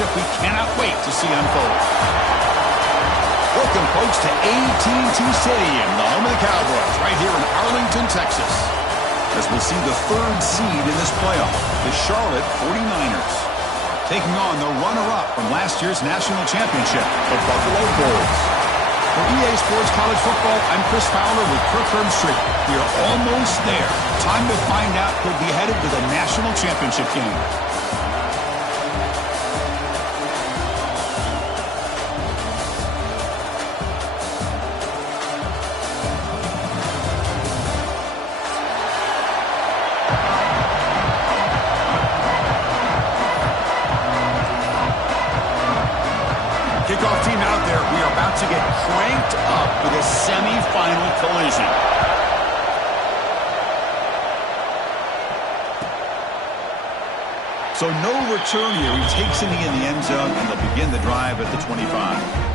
matchup we cannot wait to see unfold. Welcome, folks, to AT&T Stadium, the home of the Cowboys, right here in Arlington, Texas, as we'll see the third seed in this playoff, the Charlotte 49ers, taking on the runner-up from last year's national championship, the Buffalo Bills. For EA Sports College Football, I'm Chris Fowler with Kirk Herbstreit. We are almost there. Time to find out who'll be headed to the national championship game. Kickoff team out there. We are about to get cranked up with a semi-final collision. So no return here. He takes it in the end zone, and they'll begin the drive at the 25.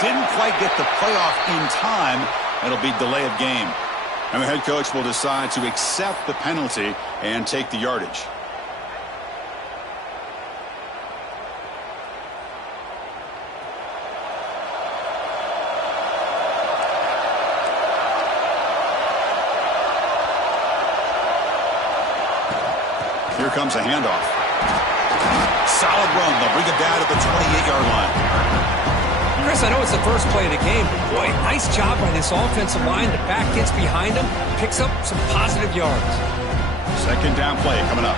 Didn't quite get the playoff in time. It'll be delay of game. And the head coach will decide to accept the penalty and take the yardage. Here comes a handoff. Solid run. They'll bring it down to the 28-yard line. Chris, I know it's the first play of the game, but boy, nice job by this offensive line. The back gets behind him, picks up some positive yards. Second down play coming up.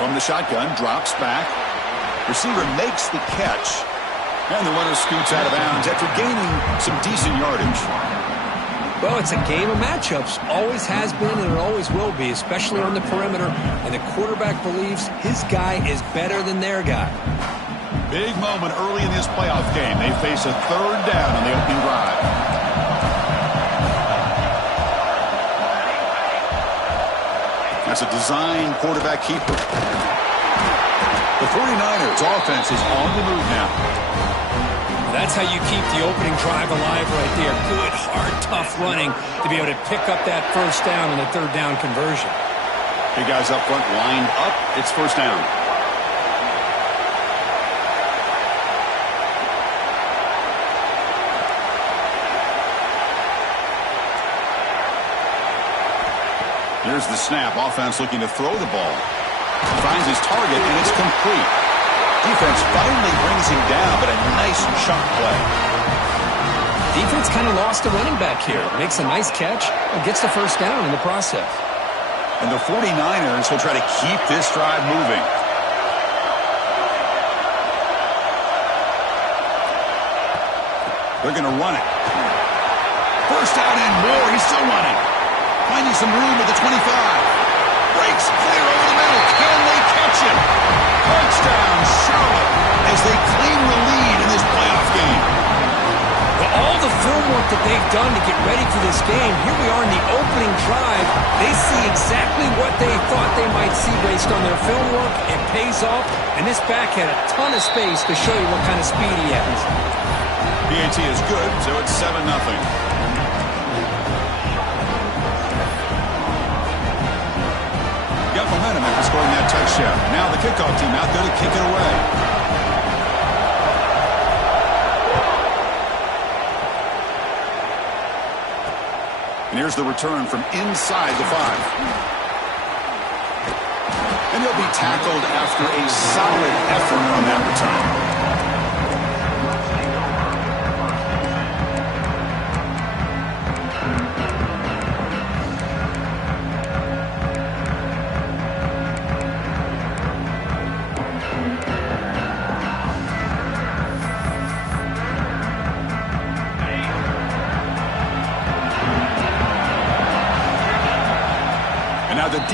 From the shotgun, drops back. Receiver makes the catch. And the runner scoots out of bounds after gaining some decent yardage. Well, it's a game of matchups. Always has been and it always will be, especially on the perimeter. And the quarterback believes his guy is better than their guy. Big moment early in this playoff game. They face a third down on the opening drive. That's a design quarterback keeper. The 49ers offense is on the move now. That's how you keep the opening drive alive right there. Good, hard, tough running to be able to pick up that first down in the third down conversion. Big guys up front lined up. It's first down. Here's the snap. Offense looking to throw the ball. Finds his target, and it's complete. Defense finally brings him down, but a nice chunk play. Defense kind of lost a running back here. Makes a nice catch and gets the first down in the process. And the 49ers will try to keep this drive moving. They're going to run it. First down and more. He's still running. Finding some room at the 25. Breaks clear over the middle. Can they catch him? Touchdown, Charlotte, as they claim the lead in this playoff game. Well, all the film work that they've done to get ready for this game, here we are in the opening drive. They see exactly what they thought they might see based on their film work. It pays off, and this back had a ton of space to show you what kind of speed he has. PAT is good, so it's 7-0. Got momentum after scoring that touchdown. Now the kickoff team out there to kick it away. And here's the return from inside the 5. And he'll be tackled after a solid effort on that return.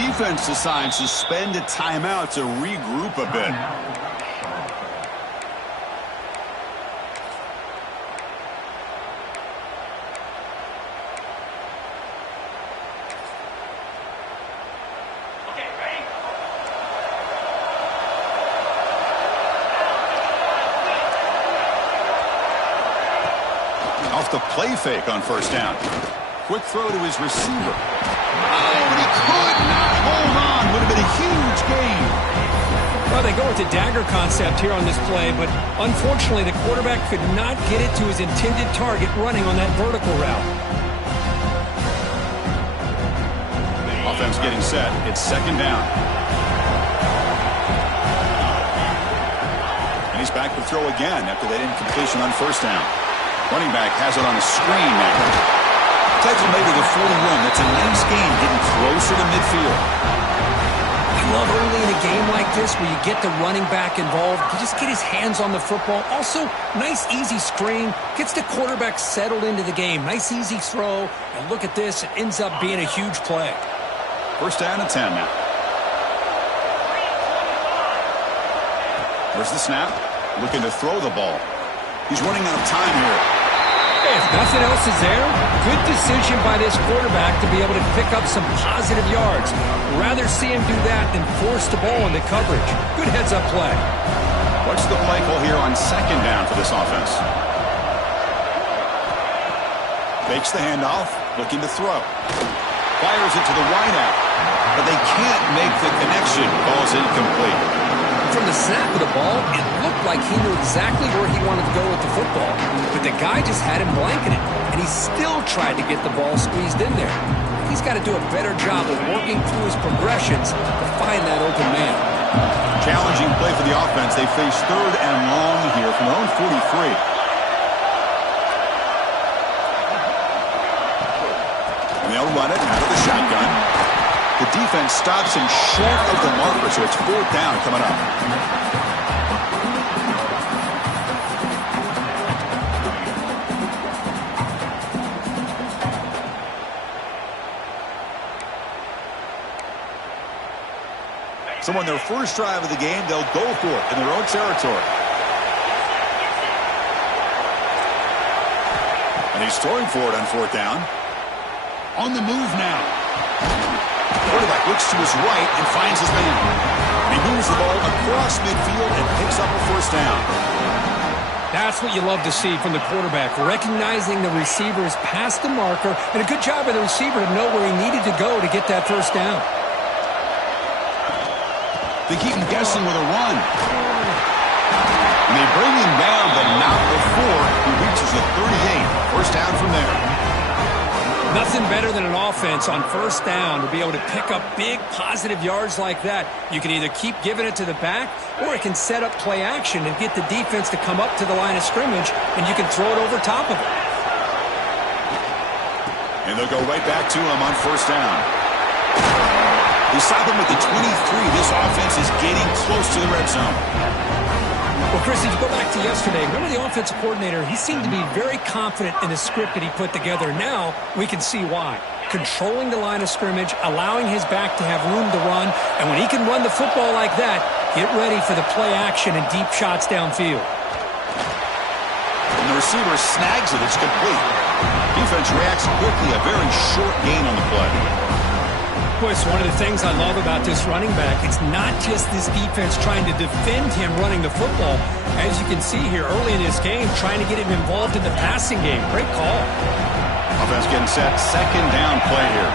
defense decides to spend a timeout to regroup a bit. Off the play fake on first down. Quick throw to his receiver. Oh, and he could not hold on. Would have been a huge gain. Well, they go with the dagger concept here on this play, but unfortunately the quarterback could not get it to his intended target running on that vertical route. Offense getting set. It's second down. And he's back to throw again after that incompletion on first down. Running back has it on a screen now. Takes him maybe to the 41. That's a nice gain, getting closer to midfield. I love early in a game like this where you get the running back involved. You just get his hands on the football. Also, nice easy screen. Gets the quarterback settled into the game. Nice easy throw. And look at this. It ends up being a huge play. First down and 10 now. There's the snap. Looking to throw the ball. He's running out of time here. If nothing else is there, good decision by this quarterback to be able to pick up some positive yards. Rather see him do that than force the ball into coverage. Good heads-up play. What's the play call here on second down for this offense? Fakes the handoff, looking to throw. Fires it to the wideout, but they can't make the connection. Ball's incomplete. From the snap of the ball, it looked like he knew exactly where he wanted to go with the football. But the guy just had him blanketed, and he still tried to get the ball squeezed in there. He's got to do a better job of working through his progressions to find that open man. Challenging play for the offense. They face third and long here from their own 43. And they'll run it out of the shotgun. The defense stops him short of the marker, so it's fourth down coming up. So on their first drive of the game, they'll go for it in their own territory. And he's throwing for it on fourth down. On the move now. Quarterback looks to his right and finds his man. He moves the ball across midfield and picks up a first down. That's what you love to see from the quarterback, recognizing the receiver is past the marker, and a good job by the receiver to know where he needed to go to get that first down. They keep him guessing with a run. And they bring him down, but not before he reaches the 38. First down from there. Nothing better than an offense on first down to be able to pick up big positive yards like that. You can either keep giving it to the back, or it can set up play action and get the defense to come up to the line of scrimmage, and you can throw it over top of it. And they'll go right back to him on first down. They stop him with the 23. This offense is getting close to the red zone. Well, Chris, if you go back to yesterday, remember the offensive coordinator, he seemed to be very confident in the script that he put together. Now we can see why. Controlling the line of scrimmage, allowing his back to have room to run, and when he can run the football like that, get ready for the play action and deep shots downfield. And the receiver snags it. It's complete. Defense reacts quickly. A very short gain on the play. Boy, it's one of the things I love about this running back. It's not just this defense trying to defend him running the football. As you can see here early in this game, trying to get him involved in the passing game. Great call. Offense getting set. Second down play here.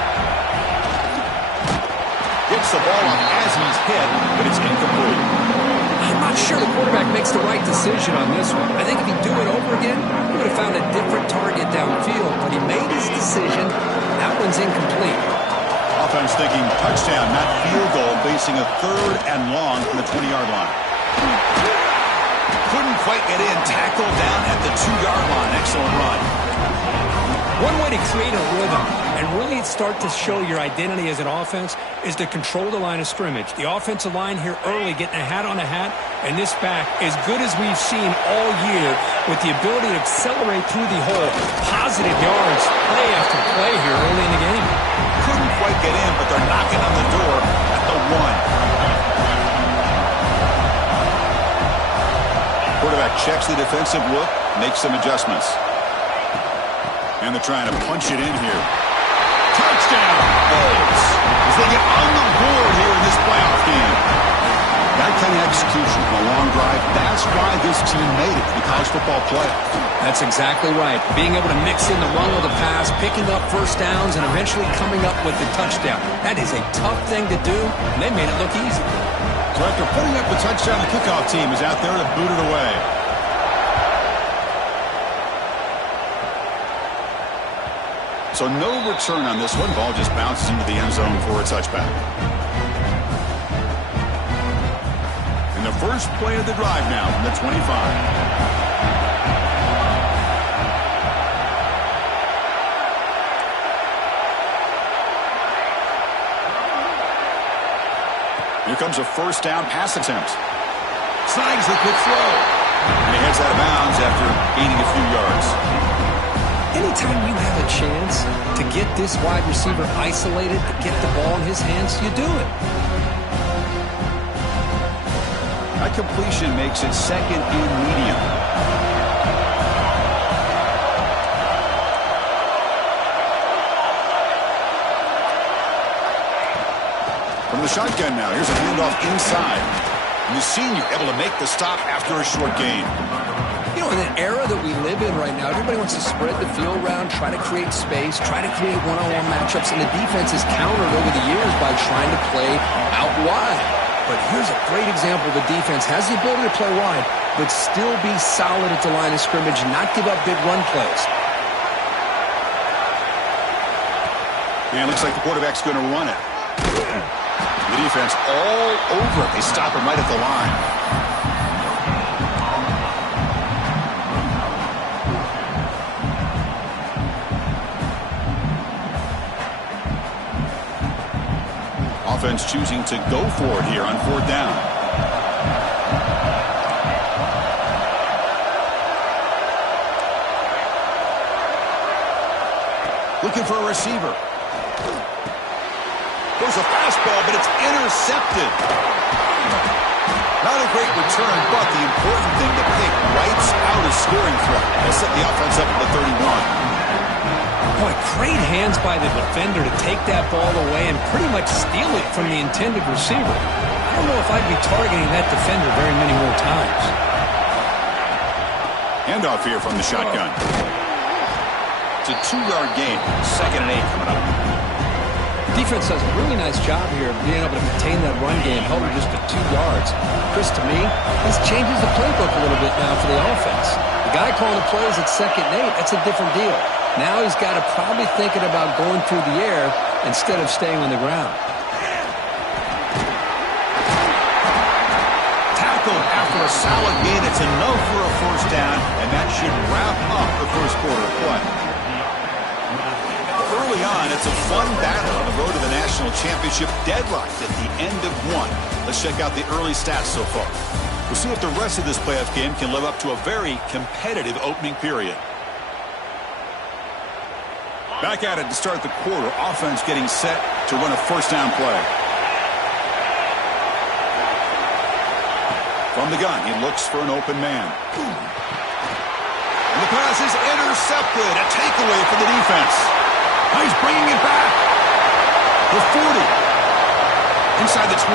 Gets the ball up as he's hit, but it's incomplete. I'm not sure the quarterback makes the right decision on this one. I think if he'd do it over again, he would have found a different target downfield, but he made his decision. That one's incomplete. Offense thinking touchdown, not field goal, facing a third and long from the 20-yard line. Couldn't quite get in. Tackled down at the 2-yard line. Excellent run. One way to create a rhythm and really start to show your identity as an offense is to control the line of scrimmage. The offensive line here early getting a hat on a hat, and this back, as good as we've seen all year, with the ability to accelerate through the hole. Positive yards, play after play here early in the game. Couldn't quite get in, but they're knocking on the door at the 1. Quarterback checks the defensive look, makes some adjustments. And they're trying to punch it in here. Touchdown! Bulls! As they get on the board here in this playoff game. That kind of execution on a long drive, that's why this team made it to the college football playoff. That's exactly right. Being able to mix in the run with the pass, picking up first downs, and eventually coming up with the touchdown. That is a tough thing to do, and they made it look easy. So after putting up the touchdown, the kickoff team is out there to boot it away. So no return on this one. Ball just bounces into the end zone for a touchback. And the first play of the drive now from the 25. Here comes a first down pass attempt. Snags the quick throw. And he heads out of bounds after gaining a few yards. Anytime you have a chance to get this wide receiver isolated, to get the ball in his hands, you do it. That completion makes it second and medium. From the shotgun now, here's a handoff inside. And the senior able to make the stop after a short gain. You know, in an era that we live in right now, everybody wants to spread the field around, try to create space, try to create one-on-one matchups, and the defense has countered over the years by trying to play out wide. But here's a great example. The defense has the ability to play wide, but still be solid at the line of scrimmage, not give up big run plays. And it looks like the quarterback's going to run it. The defense all over it. They stop him right at the line. Offense choosing to go for it here on fourth down. Looking for a receiver. There's a fastball, but it's intercepted. Not a great return, but the important thing, the pick wipes out a scoring threat. They set the offense up at the 31. Boy, great hands by the defender to take that ball away and pretty much steal it from the intended receiver. I don't know if I'd be targeting that defender very many more times. Handoff here from the shotgun. It's a 2-yard gain. Second and 8 coming up. Defense does a really nice job here of being able to maintain that run game, held it just to 2 yards. Chris, to me, this changes the playbook a little bit now for the offense. The guy calling the plays at second and 8, that's a different deal. Now he's got to probably thinking about going through the air instead of staying on the ground. Tackled after a solid gain. It's enough for a first down, and that should wrap up the first quarter of play. Early on, it's a fun battle on the road to the national championship, deadlocked at the end of one. Let's check out the early stats so far. We'll see if the rest of this playoff game can live up to a very competitive opening period. Back at it to start the quarter. Offense getting set to run a first down play. From the gun, he looks for an open man. And the pass is intercepted. A takeaway for the defense. Now he's bringing it back. The 40. Inside the 20.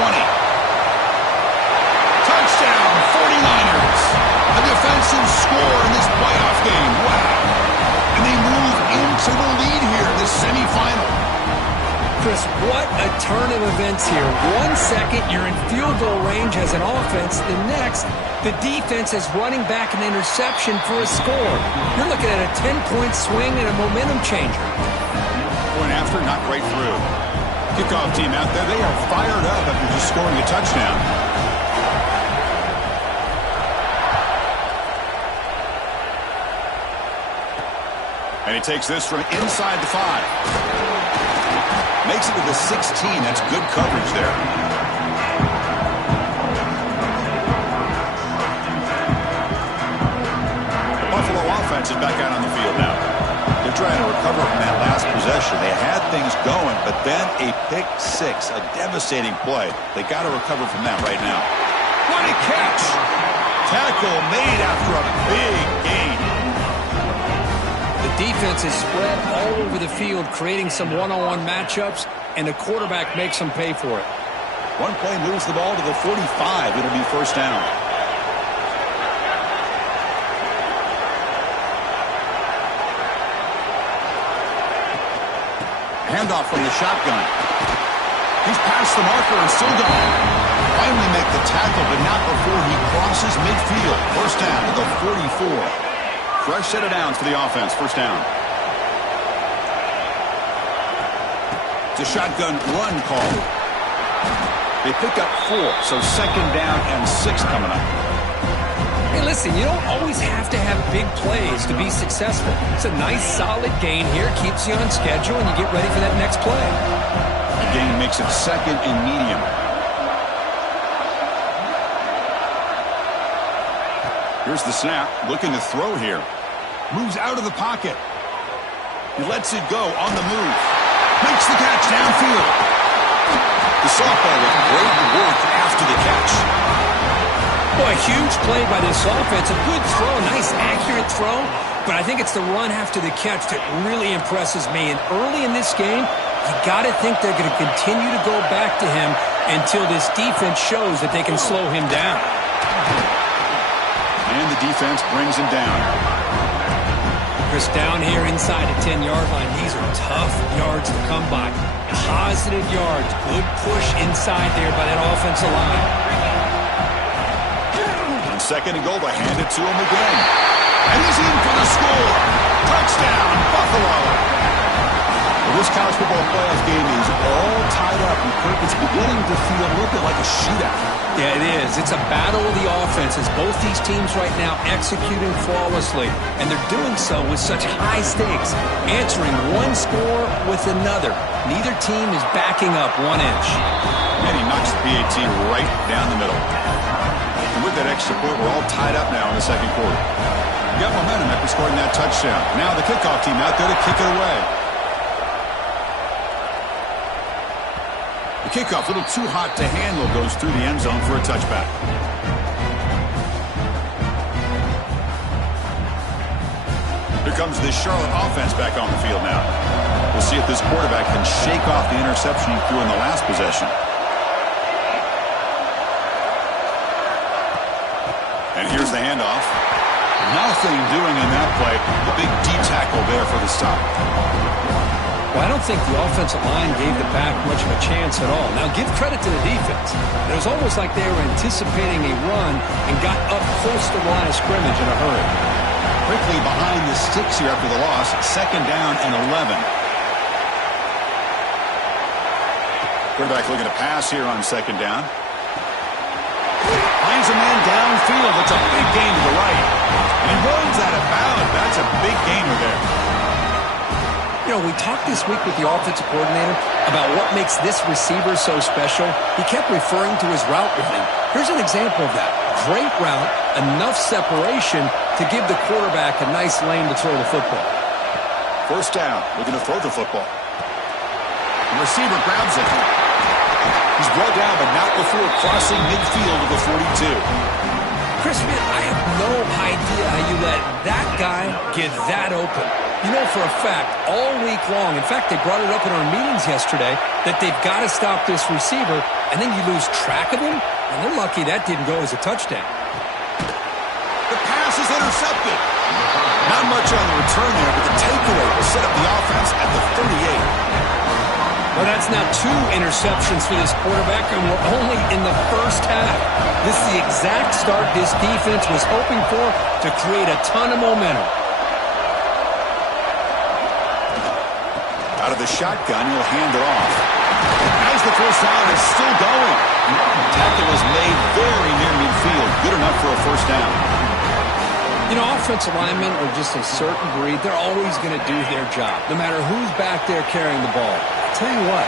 Touchdown, 49ers. A defensive score in this playoff game. Wow. And they move into the lead here in this semifinal. Chris, what a turn of events here. 1 second, you're in field goal range as an offense. The next, the defense is running back an interception for a score. You're looking at a 10-point swing and a momentum changer. Point after, not right through. Kickoff team out there, they are fired up after just scoring a touchdown. And he takes this from inside the 5. Makes it to the 16. That's good coverage there. The Buffalo offense is back out on the field now. They're trying to recover from that last possession. They had things going, but then a pick 6, a devastating play. They got to recover from that right now. What a catch! Tackle made after a big gain. The defense is spread all over the field, creating some one-on-one matchups, and the quarterback makes them pay for it. One play moves the ball to the 45. It'll be first down. Handoff from the shotgun. He's past the marker and still going. Finally make the tackle, but not before he crosses midfield. First down to the 44. Fresh set of downs for the offense. First down. It's a shotgun run call. They pick up 4, so second down and 6 coming up. Hey, listen, you don't always have to have big plays to be successful. It's a nice, solid gain here. Keeps you on schedule, and you get ready for that next play. The gain makes it second and medium. Here's the snap. Looking to throw here. Moves out of the pocket. He lets it go on the move. Makes the catch downfield. The softball with great work after the catch. Boy, a huge play by this offense. A good throw, nice accurate throw. But I think it's the run after the catch that really impresses me. And early in this game, you got to think they're going to continue to go back to him until this defense shows that they can slow him down. And the defense brings him down. Chris, down here inside the 10-yard line, these are tough yards to come by. Positive yards. Good push inside there by that offensive line. On second and goal, they hand it to him again. And he's in for the score. Touchdown, Buffalo. Well, this college football playoff game is all tied up. And Kirk, it's beginning to feel a little bit like a shootout. Yeah, it is. It's a battle of the offenses. Both these teams right now executing flawlessly, and they're doing so with such high stakes, answering one score with another. Neither team is backing up 1 inch. And he knocks the PAT right down the middle. And with that extra point, we're all tied up now in the second quarter. You got momentum after scoring that touchdown. Now the kickoff team out there to kick it away. The kickoff, a little too hot to handle, goes through the end zone for a touchback. Here comes the Charlotte offense back on the field now. We'll see if this quarterback can shake off the interception he threw in the last possession. And here's the handoff. Nothing doing in that play. The big D tackle there for the stop. Well, I don't think the offensive line gave the back much of a chance at all. Now, give credit to the defense. It was almost like they were anticipating a run and got up close to the line of scrimmage in a hurry. Quickly behind the sticks here after the loss. Second down and 11. Quarterback looking to pass here on second down. Finds a man downfield. It's a big gain to the right. And he runs out of bounds. That's a big gainer there. You know, we talked this week with the offensive coordinator about what makes this receiver so special. He kept referring to his route running. Here's an example of that. Great route, enough separation to give the quarterback a nice lane to throw the football. First down, looking to throw the football. The receiver grabs it. He's brought down, but not before crossing midfield to the 42. Chris, man, I have no idea how you let that guy get that open. You know for a fact, all week long, in fact, they brought it up in our meetings yesterday, that they've got to stop this receiver, and then you lose track of him, and they're lucky that didn't go as a touchdown. The pass is intercepted. Not much on the return there, but the takeaway will set up the offense at the 38. Well, that's now 2 interceptions for this quarterback, and we're only in the first half. This is the exact start this defense was hoping for to create a ton of momentum. Out of the shotgun, he'll hand it off. As the first down is still going. The tackle is made very near midfield. Good enough for a first down. You know, offensive linemen are just a certain breed. They're always going to do their job, no matter who's back there carrying the ball. I'll tell you what,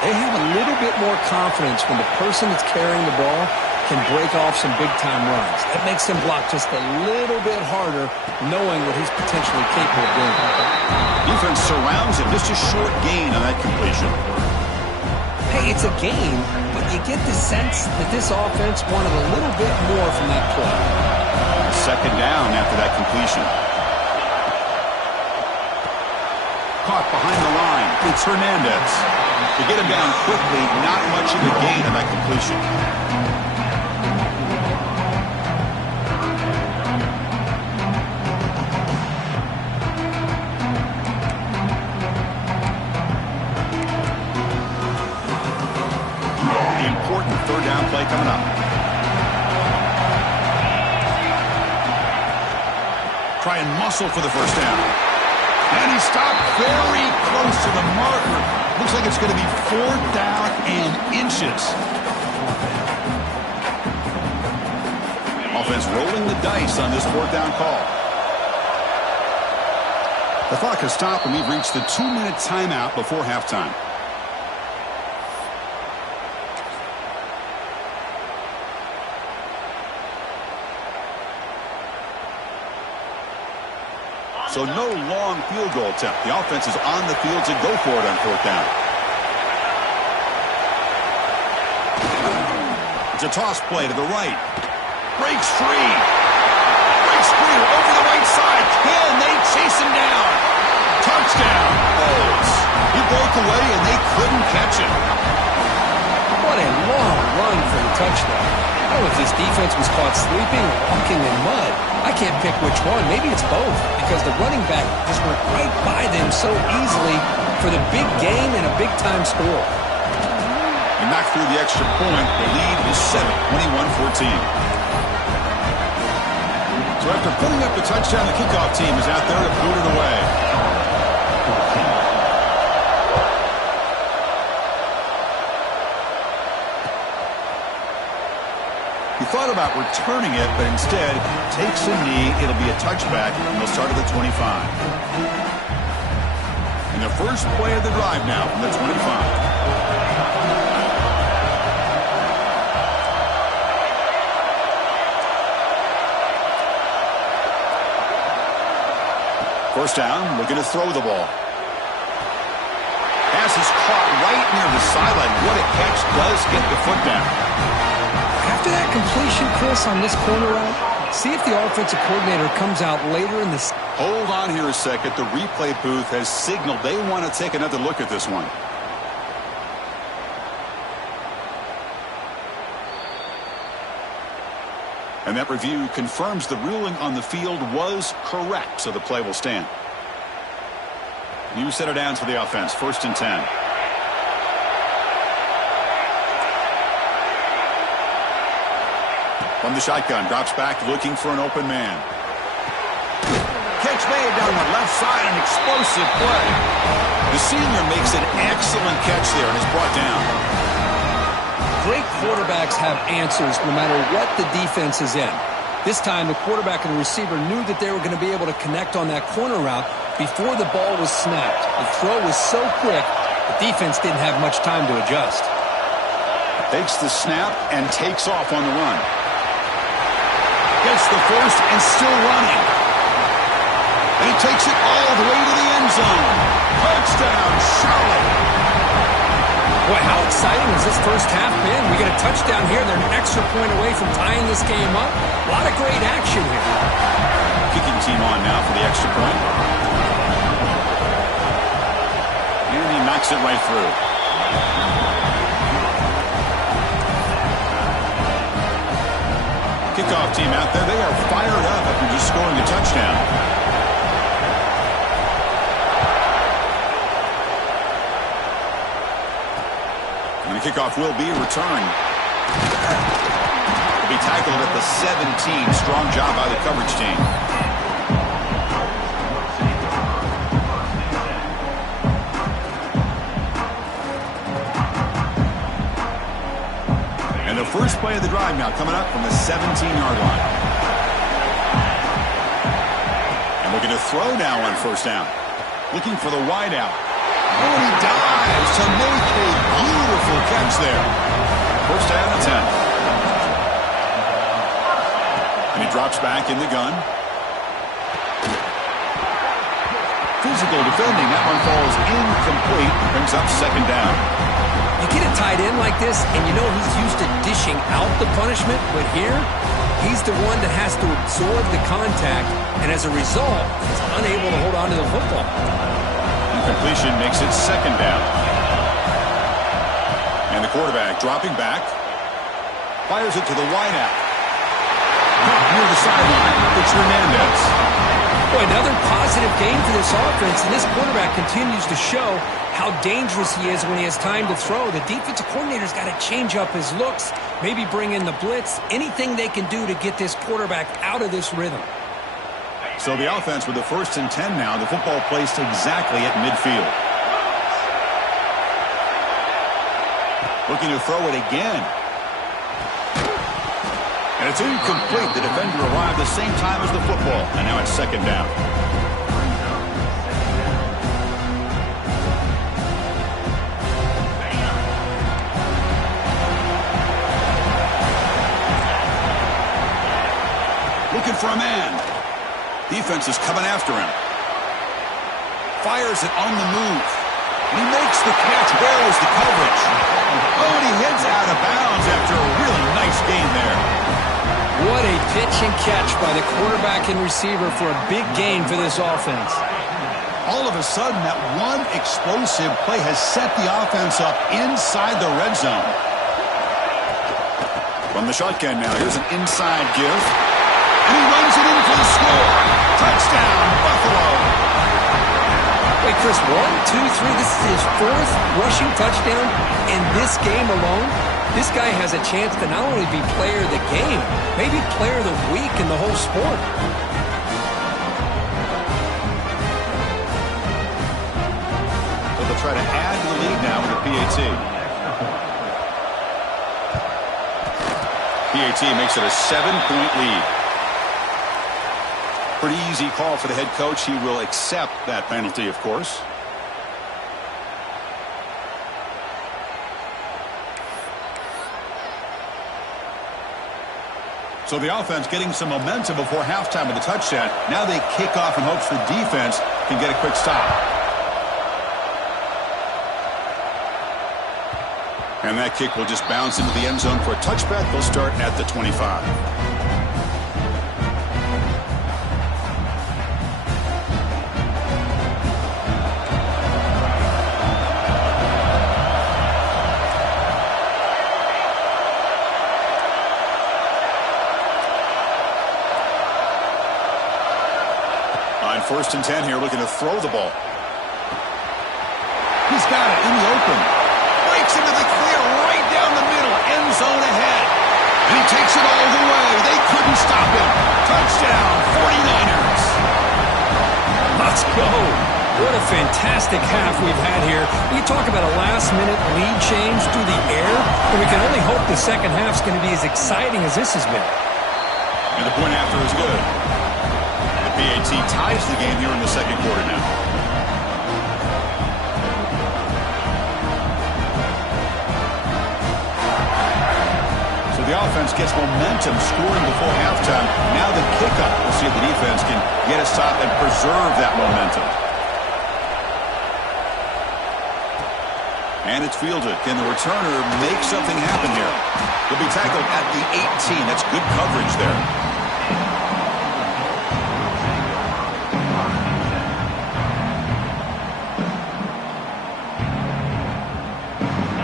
they have a little bit more confidence when the person that's carrying the ball can break off some big-time runs. That makes them block just a little bit harder, knowing what he's potentially capable of doing. Defense surrounds him. Just a short gain on that completion. Hey, it's a gain, but you get the sense that this offense wanted a little bit more from that play. Second down after that completion. Caught behind the line. It's Hernandez. To get him down quickly, not much of a gain on that completion. The important third down play coming up. Try and muscle for the first down. And he stopped very close to the marker. Looks like it's going to be 4th down and inches. Offense rolling the dice on this 4th down call. The clock has stopped and we've reached the 2-minute timeout before halftime. So no long field goal attempt. The offense is on the field to go for it on 4th down. It's a toss play to the right. Breaks free. Breaks free over the right side. Can they chase him down? Touchdown. Bulls. He broke away and they couldn't catch him. What a long run for the touchdown. I don't know if this defense was caught sleeping or walking in mud. I can't pick which one. Maybe it's both, because the running back just went right by them so easily for the big gain and a big-time score. And back through the extra point, the lead is 7, 21-14. So after putting up the touchdown, the kickoff team is out there to boot it away. He thought about returning it, but instead takes a knee. It'll be a touchback, and they'll start at the 25. And the first play of the drive now from the 25. First down, looking to throw the ball. Pass is caught right near the sideline. What a catch, does get the foot down. After that completion, Chris, on this corner route, see if the offensive coordinator comes out later in this. Hold on here a second. The replay booth has signaled they want to take another look at this one. And that review confirms the ruling on the field was correct, so the play will stand. New set of downs for the offense, 1st and 10. From the shotgun, drops back looking for an open man. Catch made down the left side, an explosive play. The senior makes an excellent catch there and is brought down. Great quarterbacks have answers no matter what the defense is in. This time, the quarterback and the receiver knew that they were going to be able to connect on that corner route before the ball was snapped. The throw was so quick, the defense didn't have much time to adjust. Takes the snap and takes off on the run. Gets the first and still running. And he takes it all the way to the end zone. Touchdown, Charlotte. Boy, how exciting has this first half been? We get a touchdown here. They're an extra point away from tying this game up. A lot of great action here. Kicking team on now for the extra point. And he knocks it right through. Kickoff team out there, they are fired up after just scoring a touchdown. And the kickoff will be returned. Will be tackled at the 17. Strong job by the coverage team. And the first play of the drive now coming up from the 17-yard line. Looking to throw now on first down. Looking for the wide out. Oh, and he dives to make a beautiful catch there. First down and 10. And he drops back in the gun. Physical defending. That one falls incomplete. Brings up second down. You get a tight end like this, and you know he's used to dishing out the punishment, but here, he's the one that has to absorb the contact, and as a result, he's unable to hold on to the football. Incompletion makes it second down. And the quarterback dropping back. Fires it to the wideout. Near the sideline, it's Hernandez. Boy, another positive game for this offense, and this quarterback continues to show how dangerous he is when he has time to throw. The defensive coordinator's got to change up his looks, maybe bring in the blitz, anything they can do to get this quarterback out of this rhythm. So the offense with the 1st and 10 now, the football placed exactly at midfield. Looking to throw it again. And it's incomplete. The defender arrived the same time as the football. And now it's second down. Looking for a man. Defense is coming after him. Fires it on the move. And he makes the catch. Where was the coverage? Oh, and he heads out of bounds after a really nice gain there. What a pitch and catch by the quarterback and receiver for a big gain for this offense. All of a sudden, that one explosive play has set the offense up inside the red zone. From the shotgun now, here's an inside give. And he runs it in for the score. Touchdown, Buffalo. Wait, Chris, 1, 2, 3, this is his 4th rushing touchdown in this game alone. This guy has a chance to not only be player of the game, maybe player of the week in the whole sport. So they'll try to add to the lead now with the PAT. PAT makes it a 7-point lead. Pretty easy call for the head coach. He will accept that penalty, of course. So the offense getting some momentum before halftime with the touchdown. Now they kick off in hopes the defense can get a quick stop. And that kick will just bounce into the end zone for a touchback. They'll start at the 25. On 1st and 10 here, looking to throw the ball. He's got it in the open. Breaks into the clear right down the middle. End zone ahead. And he takes it all the way. They couldn't stop him. Touchdown, 49ers. Let's go. What a fantastic half we've had here. You talk about a last-minute lead change through the air, and we can only hope the second half's going to be as exciting as this has been. And the point after is good. PAT ties the game here in the second quarter now. So the offense gets momentum scoring before halftime. Now the kickoff. We'll see if the defense can get a stop and preserve that momentum. And it's fielded. Can the returner make something happen here? He'll be tackled at the 18. That's good coverage there.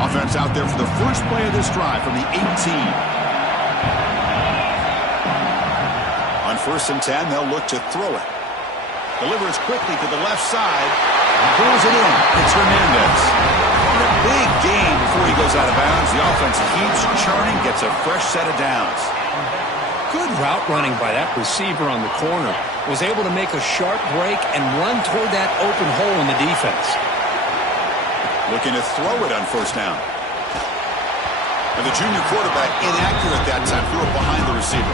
Offense out there for the first play of this drive from the 18. On 1st and 10, they'll look to throw it. Delivers quickly to the left side. Pulls it in. It's Hernandez. And a big gain before he goes out of bounds. The offense keeps churning, gets a fresh set of downs. Good route running by that receiver on the corner. Was able to make a sharp break and run toward that open hole in the defense. Looking to throw it on 1st down. And the junior quarterback inaccurate that time. Threw it behind the receiver.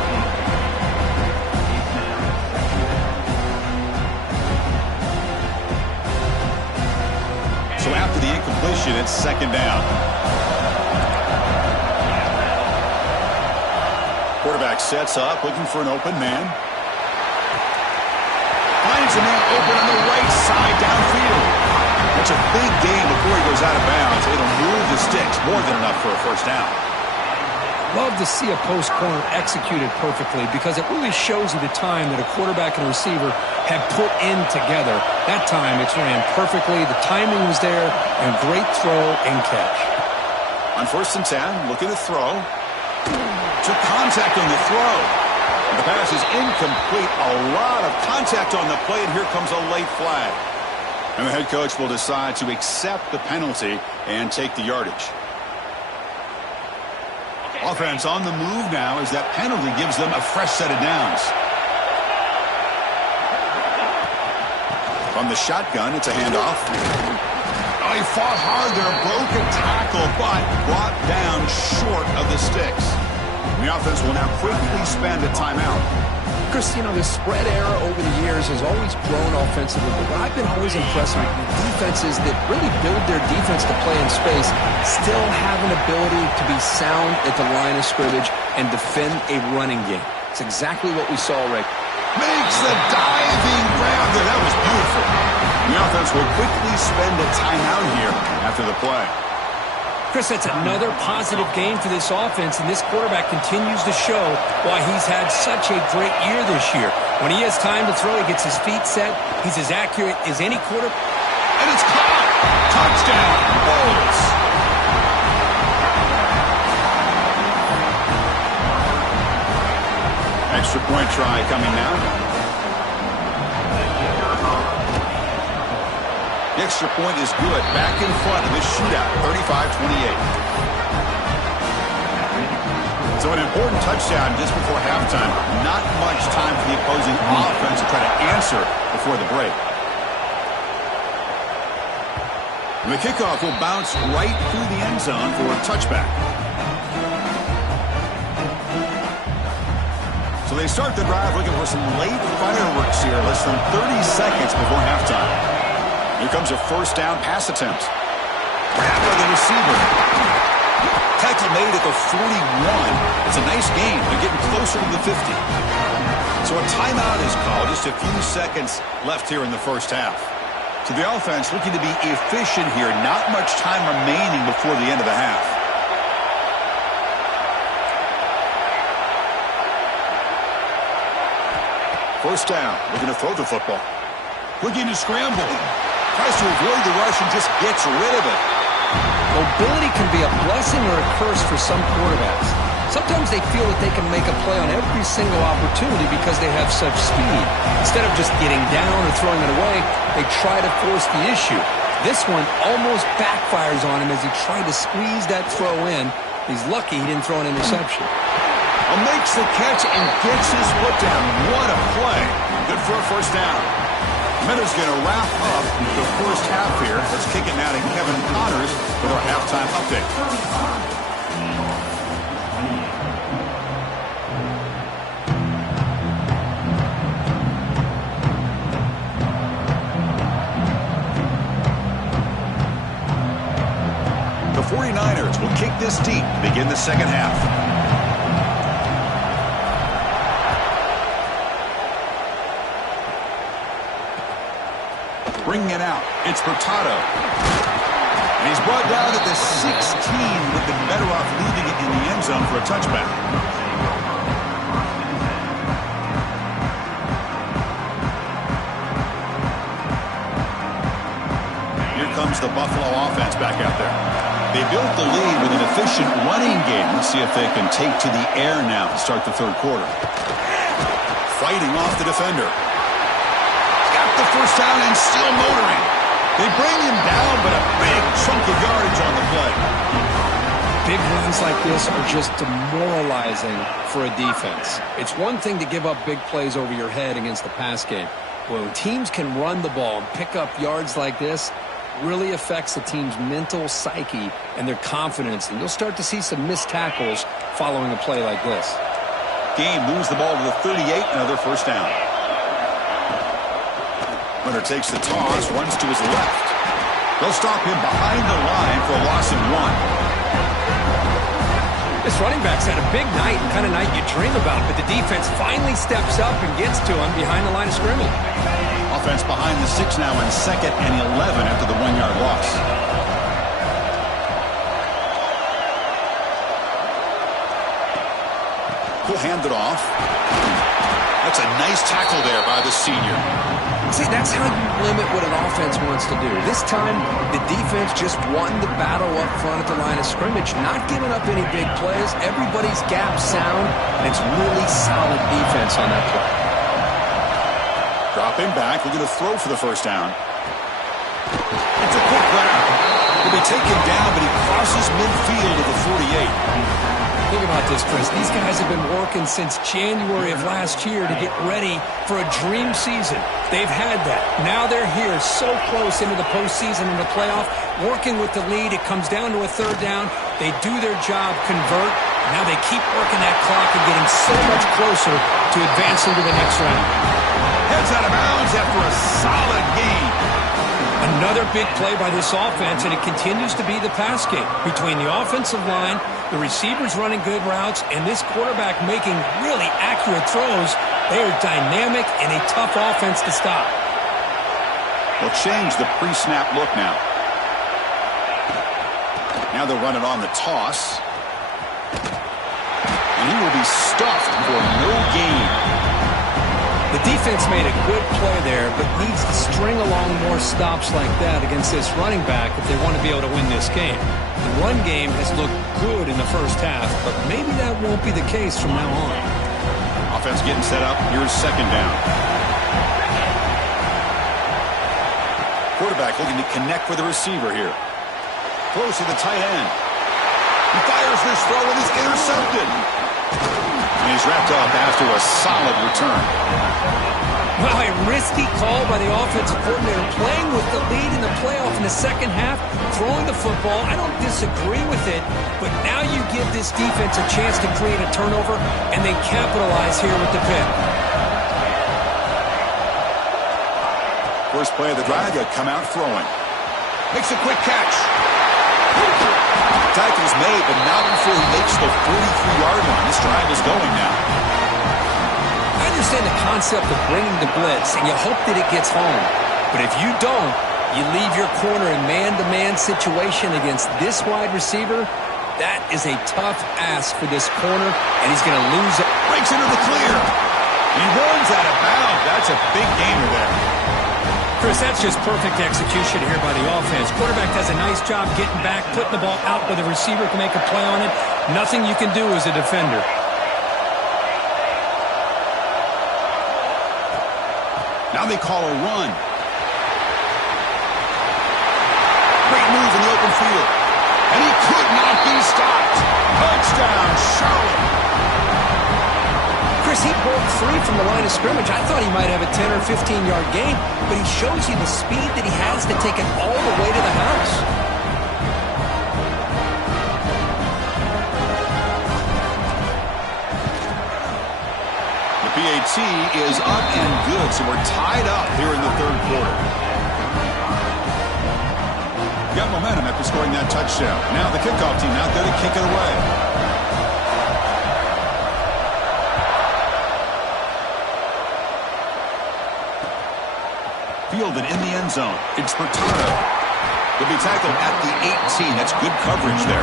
it's second down. Quarterback sets up, looking for an open man. Finds a man open on the right side downfield. That's a big gain before he goes out of bounds. It'll move the sticks more than enough for a first down. Love to see a post corner executed perfectly because it really shows you the time that a quarterback and a receiver have put in together. That time it's ran perfectly. The timing was there, and great throw and catch. On 1st and 10, looking to throw. Took contact on the throw. The pass is incomplete. A lot of contact on the play, and here comes a late flag. And the head coach will decide to accept the penalty and take the yardage. Offense on the move now as that penalty gives them a fresh set of downs. From the shotgun, it's a handoff. Oh, he fought hard there, broke a tackle, but brought down short of the sticks. And the offense will now quickly spend a timeout. Chris, you know, the spread era over the years has always grown offensively, but what I've been always impressed with defenses that really build their defense to play in space still have an ability to be sound at the line of scrimmage and defend a running game. It's exactly what we saw, Rick. Makes the diving grab there. That was beautiful. The offense will quickly spend a timeout here after the play. Chris, that's another positive game for this offense, and this quarterback continues to show why he's had such a great year this year. When he has time to throw, he gets his feet set. He's as accurate as any quarterback. And it's caught. Touchdown, Bulls. Extra point try coming now. The extra point is good. Back in front of this shootout, 35-28. So an important touchdown just before halftime. Not much time for the opposing offense to try to answer before the break. And the kickoff will bounce right through the end zone for a touchback. So they start the drive looking for some late fireworks here. Less than 30 seconds before halftime. Here comes a first down pass attempt. Grab by the receiver. Tackle made at the 41. It's a nice gain. They're getting closer to the 50. So a timeout is called. Just a few seconds left here in the first half. So the offense looking to be efficient here. Not much time remaining before the end of the half. First down. Looking to throw the football. Looking to scramble. Tries to avoid the rush and just gets rid of it. Mobility can be a blessing or a curse for some quarterbacks. Sometimes they feel that they can make a play on every single opportunity because they have such speed. Instead of just getting down or throwing it away, they try to force the issue. This one almost backfires on him as he tried to squeeze that throw in. He's lucky he didn't throw an interception. Makes the catch and gets his foot down. What a play. Good for a first down. Minter's going to wrap up the first half here. Let's kick it now to Kevin Connors with our halftime update. The 49ers will kick this deep to begin the second half. Bringing it out, it's Hurtado. And he's brought down at the 16. Would have been better off leaving it in the end zone for a touchback. Here comes the Buffalo offense back out there. They built the lead with an efficient running game. Let's see if they can take to the air now to start the third quarter. Fighting off the defender. The first down and still motoring. They bring him down, but a big chunk of yardage on the play. Big runs like this are just demoralizing for a defense. It's one thing to give up big plays over your head against the pass game. When teams can run the ball and pick up yards like this, really affects the team's mental psyche and their confidence. And you'll start to see some missed tackles following a play like this. Game moves the ball to the 38, another first down. Hunter takes the toss, runs to his left. They'll stop him behind the line for a loss of 1. This running back's had a big night, the kind of night you dream about, but the defense finally steps up and gets to him behind the line of scrimmage. Offense behind the 6 now in 2nd and 11 after the 1-yard loss. He'll hand it off. That's a nice tackle there by the senior. See, that's how you limit what an offense wants to do. This time, the defense just won the battle up front at the line of scrimmage, not giving up any big plays. Everybody's gap sound, and it's really solid defense on that play. Drop him back. We're going to throw for the first down. It's a quick grab. He'll be taken down, but he crosses midfield at the 48. Think about this, Chris. These guys have been working since January of last year to get ready for a dream season. They've had that. Now they're here so close into the postseason and the playoff, working with the lead. It comes down to a 3rd down. They do their job, convert. Now they keep working that clock and getting so much closer to advancing to the next round. Heads out of bounds after a solid gain. Another big play by this offense, and it continues to be the pass game between the offensive line, the receivers running good routes, and this quarterback making really accurate throws. They are dynamic and a tough offense to stop. They'll change the pre-snap look now. Now they'll run it on the toss. And he will be stuffed for no gain. The defense made a good play there, but needs to string along more stops like that against this running back if they want to be able to win this game. The run game has looked good in the first half, but maybe that won't be the case from now on. Offense getting set up. Here's 2nd down. Quarterback looking to connect with the receiver here. Close to the tight end. He fires this throw and is intercepted. And he's wrapped up after a solid return. Well, a risky call by the offensive coordinator, playing with the lead in the playoff in the second half, throwing the football. I don't disagree with it, but now you give this defense a chance to create a turnover, and they capitalize here with the pick. First play of the drive, they'll come out throwing. Makes a quick catch. Tackle's made, but not before he makes the 43-yard line. This drive is going now. I understand the concept of bringing the blitz, and you hope that it gets home. But if you don't, you leave your corner in man-to-man situation against this wide receiver. That is a tough ask for this corner, and he's going to lose it. Breaks into the clear. He runs out of bounds. That's a big gainer there. Chris, that's just perfect execution here by the offense. Quarterback does a nice job getting back, putting the ball out where the receiver can make a play on it. Nothing you can do as a defender. Now they call a run. Great move in the open field. And he could not be stopped. Touchdown, Charlotte. Chris, he broke free from the line of scrimmage. I thought he might have a 10 or 15-yard gain, but he shows you the speed that he has to take it all the way to the house. The PAT is up and good, so we're tied up here in the 3rd quarter. Got momentum after scoring that touchdown. Now the kickoff team out there to kick it away. Fielded in the end zone. It's Furtado. He'll be tackled at the 18. That's good coverage there.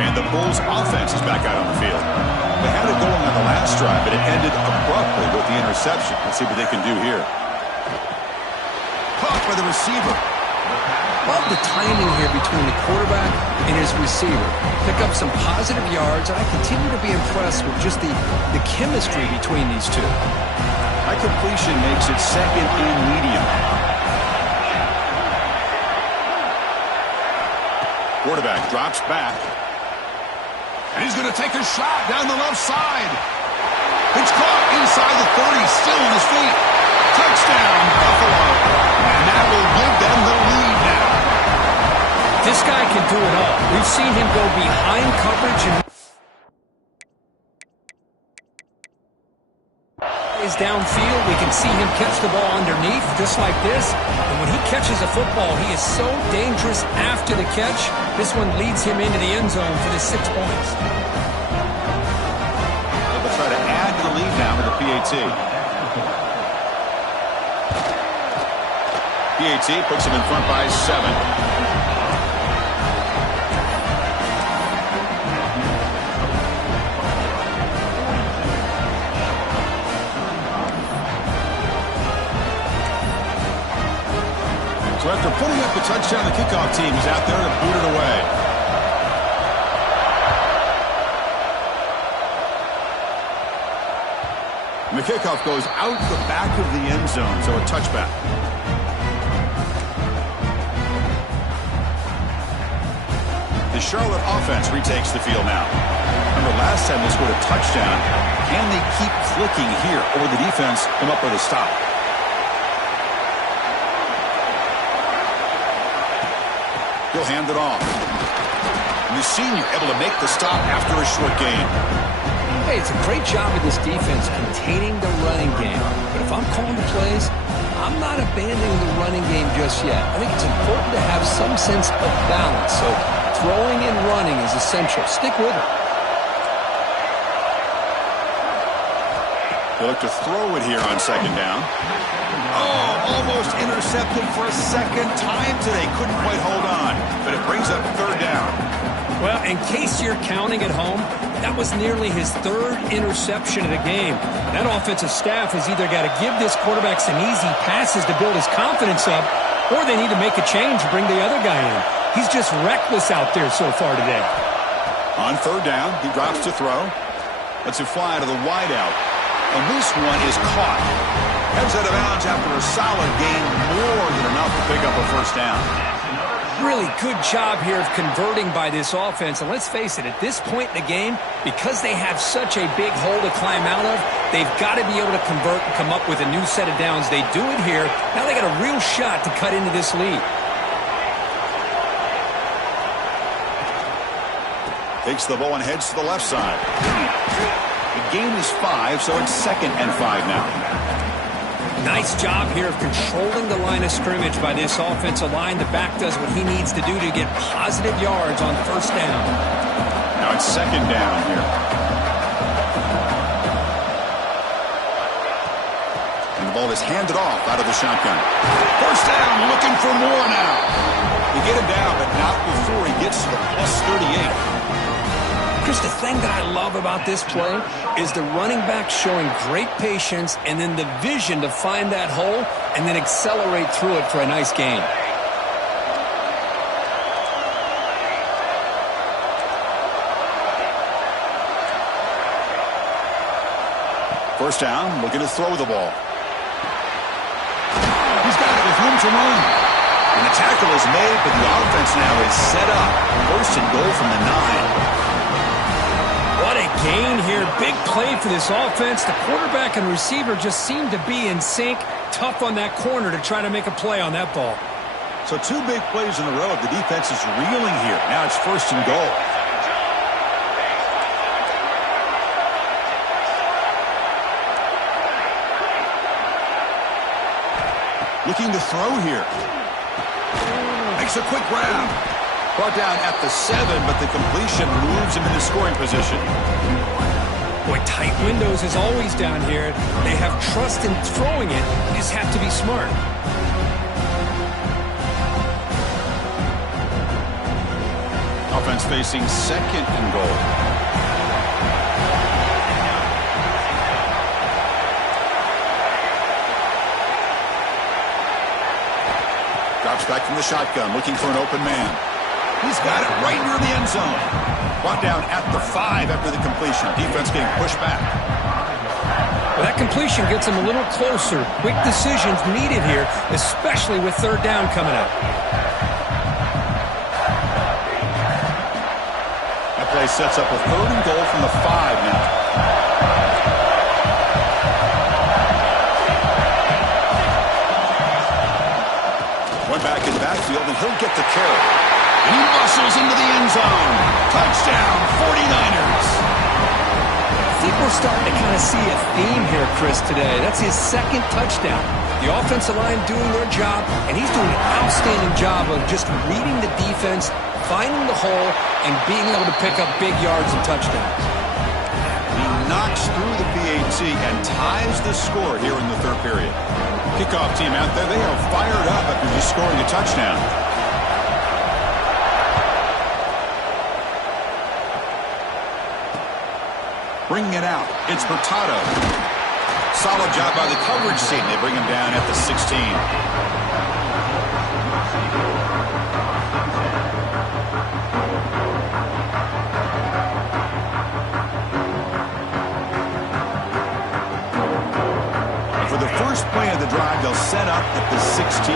And the Bulls offense is back out on the field. They had it going on the last drive, but it ended abruptly with the interception. Let's see what they can do here. Caught by the receiver. Love the timing here between the quarterback and his receiver. Pick up some positive yards, and I continue to be impressed with just the chemistry between these two. High completion makes it 2nd and medium. Quarterback drops back. And he's going to take a shot down the left side. It's caught inside the 30, still on his feet. Touchdown, Buffalo. And that will give them the lead now. This guy can do it all. We've seen him go behind coverage and guys downfield. We can see him catch the ball underneath, just like this. And when he catches a football, he is so dangerous after the catch. This one leads him into the end zone for the 6 points. They'll try to add to the lead now with the PAT. PAT puts him in front by 7. So after putting up a touchdown, the kickoff team is out there to boot it away. And the kickoff goes out the back of the end zone, so a touchback. The Charlotte offense retakes the field now. Remember, last time they scored a touchdown. Can they keep clicking here, or will the defense come up with a stop? He'll hand it off. And the senior able to make the stop after a short gain. Hey, it's a great job of this defense containing the running game. But if I'm calling the plays, I'm not abandoning the running game just yet. I think it's important to have some sense of balance. So throwing and running is essential. Stick with it. They look to throw it here on second down. Oh, almost intercepted for a second time today. Couldn't quite hold on, but it brings up third down. Well, in case you're counting at home, that was nearly his 3rd interception of the game. That offensive staff has either got to give this quarterback some easy passes to build his confidence up, or they need to make a change and bring the other guy in. He's just reckless out there so far today. On third down, he drops to throw. Lets it fly to the wideout. And this one is caught. Heads out of bounds after a solid gain, more than enough to pick up a first down. Really good job here of converting by this offense. And let's face it, at this point in the game, because they have such a big hole to climb out of, they've got to be able to convert and come up with a new set of downs. They do it here. Now they got a real shot to cut into this lead. Takes the ball and heads to the left side. The gain is 5, so it's 2nd and 5 now. Nice job here of controlling the line of scrimmage by this offensive line. The back does what he needs to do to get positive yards on first down. Now it's 2nd down here. And the ball is handed off out of the shotgun. First down, looking for more now. You get him down, but not before he gets to the plus 38. Chris, the thing that I love about this play is the running back showing great patience and then the vision to find that hole and then accelerate through it for a nice gain. First down, looking to throw the ball. He's got it with room to run. And the tackle is made, but the offense now is set up. First and goal from the 9. What a gain here. Big play for this offense. The quarterback and receiver just seem to be in sync. Tough on that corner to try to make a play on that ball. So 2 big plays in a row. The defense is reeling here. Now it's first and goal. Looking to throw here. Makes a quick grab. Brought down at the 7, but the completion moves him into scoring position. Boy, tight windows is always down here. They have trust in throwing it. You just have to be smart. Offense facing 2nd and goal. Drops back from the shotgun, looking for an open man. He's got it right near the end zone. Brought down at the 5 after the completion. Defense getting pushed back. Well, that completion gets him a little closer. Quick decisions needed here, especially with third down coming up. That play sets up a 3rd and goal from the 5 now. One back in the backfield, and he'll get the carry. He muscles into the end zone. Touchdown, 49ers. think we're starting to kind of see a theme here, Chris, today. That's his second touchdown. The offensive line doing their job, and he's doing an outstanding job of just reading the defense, finding the hole, and being able to pick up big yards and touchdowns. He knocks through the PAT and ties the score here in the third period. Kickoff team out there, they are fired up after just scoring a touchdown. Bringing it out, it's Hurtado. Solid job by the coverage team. They bring him down at the 16. And for the first play of the drive, they'll set up at the 16.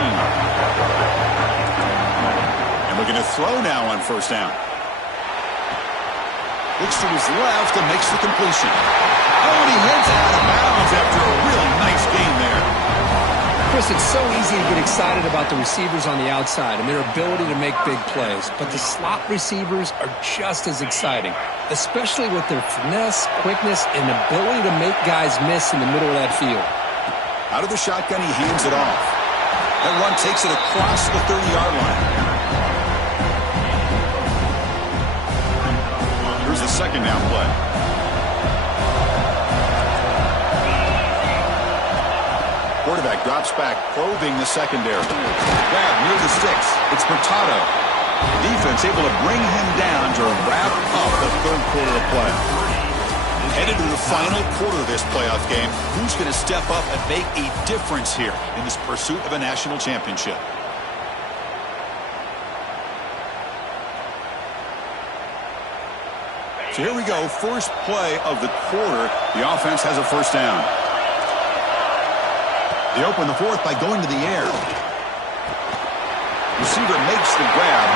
And looking to throw now on first down. Looks to his left and makes the completion. Oh, and he heads out of bounds after a really nice game there. Chris, it's so easy to get excited about the receivers on the outside and their ability to make big plays. But the slot receivers are just as exciting, especially with their finesse, quickness, and ability to make guys miss in the middle of that field. Out of the shotgun, he hands it off. That run takes it across the 30-yard line. Here's the second down play. Quarterback drops back, probing the secondary. Grab near the sticks. It's Hurtado. Defense able to bring him down to wrap up the third quarter of play. Headed to the final quarter of this playoff game. Who's going to step up and make a difference here in this pursuit of a national championship? So here we go. First play of the quarter. The offense has a first down. They open the fourth by going to the air. Receiver makes the grab.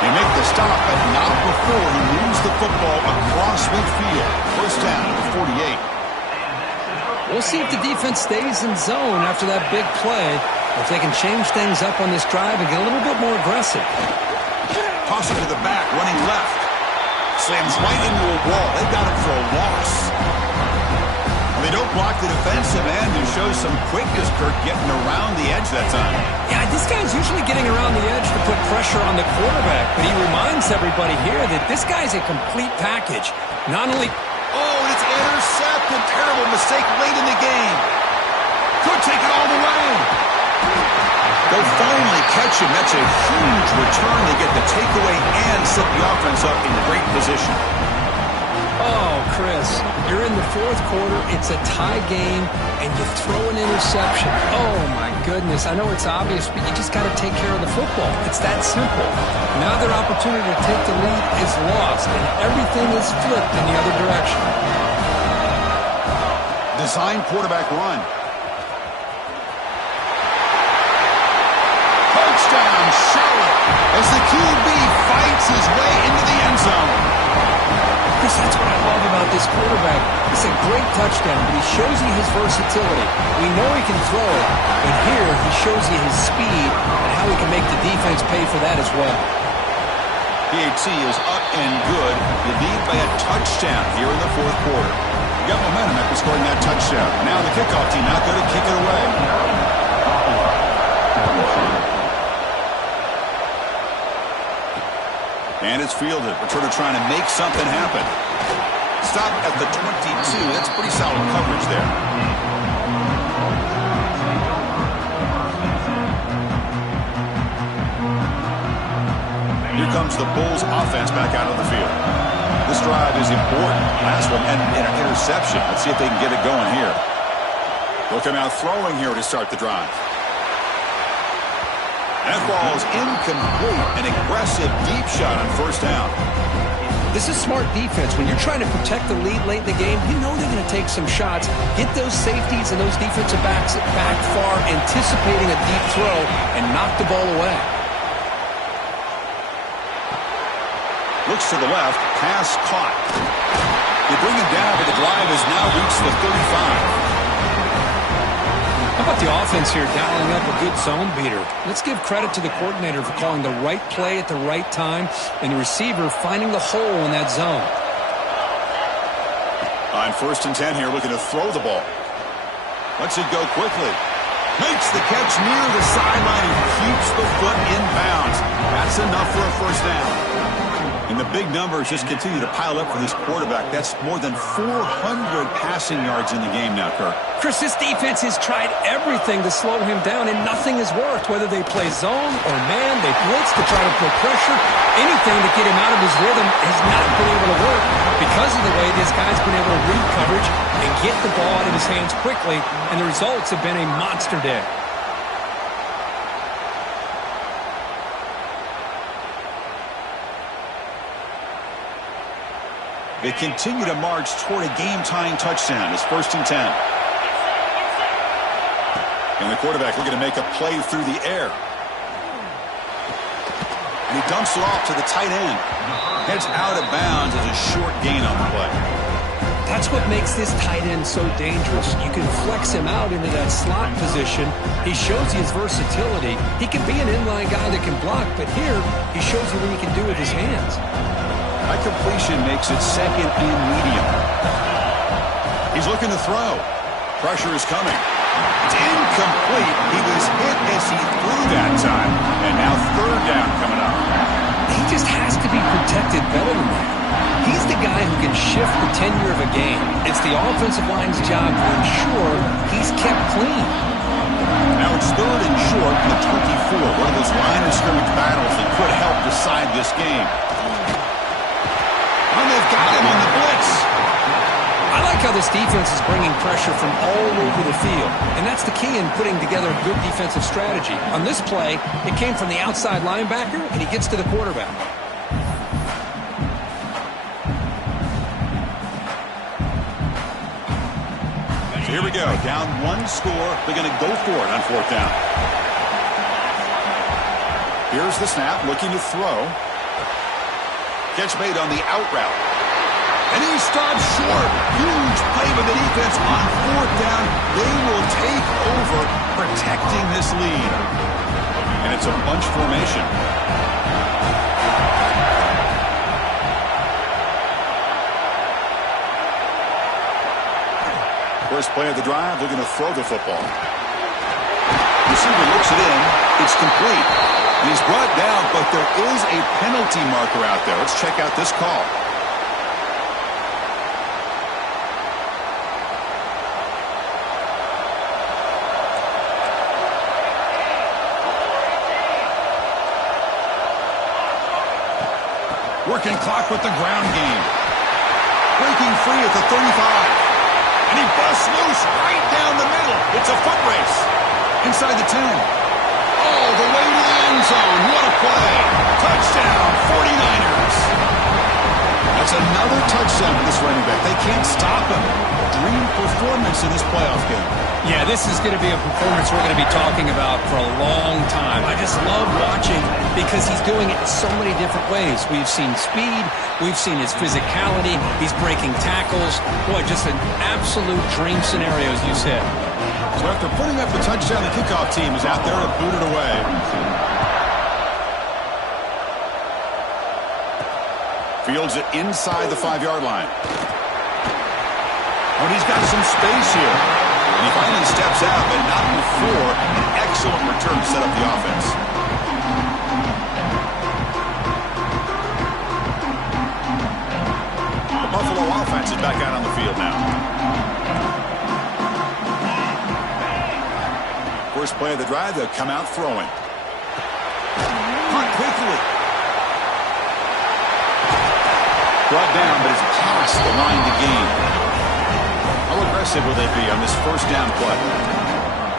They make the stop, but not before he moves the football across midfield. First down at the 48. We'll see if the defense stays in zone after that big play, or if they can change things up on this drive and get a little bit more aggressive. Toss it to the back, running left. Slams right into a wall. They got him for a loss. They don't block the defensive end, who shows some quickness, Kirk, getting around the edge that time. Yeah, this guy's usually getting around the edge to put pressure on the quarterback, but he reminds everybody here that this guy's a complete package. Not only... Oh, and it's intercepted. Terrible mistake late in the game. Could take it all the way. They'll finally catch him. That's a huge return. They get the takeaway and set the offense up in great position. Oh, Chris, you're in the fourth quarter, it's a tie game, and you throw an interception. Oh, my goodness. I know it's obvious, but you just got to take care of the football. It's that simple. Now their opportunity to take the lead is lost, and everything is flipped in the other direction. Design quarterback run. Touchdown, Charlotte, as the QB fights his way into the end zone. Chris, that's what I love about this quarterback. It's a great touchdown, but he shows you his versatility. We know he can throw it, but here he shows you his speed and how he can make the defense pay for that as well. PAT is up and good. You lead by a touchdown here in the fourth quarter. You got momentum after scoring that touchdown. Now the kickoff team out there to kick it away. And it's fielded. Returner trying to make something happen. Stop at the 22. That's pretty solid coverage there. Here comes the Bulls offense back out on the field. This drive is important. Last one and an interception. Let's see if they can get it going here. They'll come out throwing here to start the drive. That ball is incomplete. An aggressive deep shot on first down. This is smart defense. When you're trying to protect the lead late in the game, you know they're going to take some shots. Get those safeties and those defensive backs back far, anticipating a deep throw, and knock the ball away. Looks to the left. Pass caught. They bring him down, but the drive has now reached the 35. How about the offense here dialing up a good zone beater? Let's give credit to the coordinator for calling the right play at the right time and the receiver finding the hole in that zone. On 1st and 10 here, looking to throw the ball. Lets it go quickly. Makes the catch near the sideline and keeps the foot in bounds. That's enough for a first down. And the big numbers just continue to pile up for this quarterback. That's more than 400 passing yards in the game now, Kirk. Chris, this defense has tried everything to slow him down, and nothing has worked. Whether they play zone or man, they blitz to try to put pressure. Anything to get him out of his rhythm has not been able to work because of the way this guy's been able to read coverage and get the ball out of his hands quickly, and the results have been a monster day. They continue to march toward a game-tying touchdown. It's 1st and 10. And the quarterback looking to make a play through the air. And he dumps it off to the tight end. Heads out of bounds as a short gain on the play. That's what makes this tight end so dangerous. You can flex him out into that slot position. He shows you his versatility. He can be an inline guy that can block, but here he shows you what he can do with his hands. That completion makes it 2nd and medium. He's looking to throw. Pressure is coming. It's incomplete. He was hit as he threw that time. And now 3rd down coming up. He just has to be protected better than that. He's the guy who can shift the tenure of a game. It's the offensive line's job to ensure he's kept clean. Now it's 3rd and short at the 24. One of those line of scrimmage battles that could help decide this game. And they've got him on the blitz. I like how this defense is bringing pressure from all over the field. And that's the key in putting together a good defensive strategy. On this play, it came from the outside linebacker, and he gets to the quarterback. So here we go. Down 1 score. They're going to go for it on 4th down. Here's the snap, looking to throw. Catch made on the out route. And he stops short. Huge play by the defense on 4th down. They will take over, protecting this lead. And it's a bunch formation. First play of the drive, looking to throw the football. Receiver looks it in. It's complete. And he's brought down, but there is a penalty marker out there. Let's check out this call. Working clock with the ground game. Breaking free at the 35. And he busts loose right down the middle. It's a foot race. Inside the 10. All the way to the end zone. What a play. Touchdown, 49ers. That's another touchdown for this running back. They can't stop him. Dream performance in this playoff game. Yeah, this is going to be a performance we're going to be talking about for a long time. I just love watching because he's doing it in so many different ways. We've seen speed. We've seen his physicality. He's breaking tackles. Boy, just an absolute dream scenario, as you said. So after putting up the touchdown, the kickoff team is out there to boot it away. Fields it inside the 5-yard line. Oh, and he's got some space here. And he finally steps out, but not before an excellent return to set up the offense. The Buffalo offense is back out on the field now. First play of the drive, they'll come out throwing. Hunt quickly. Brought down, but it's past the line to gain. How aggressive will they be on this first down play?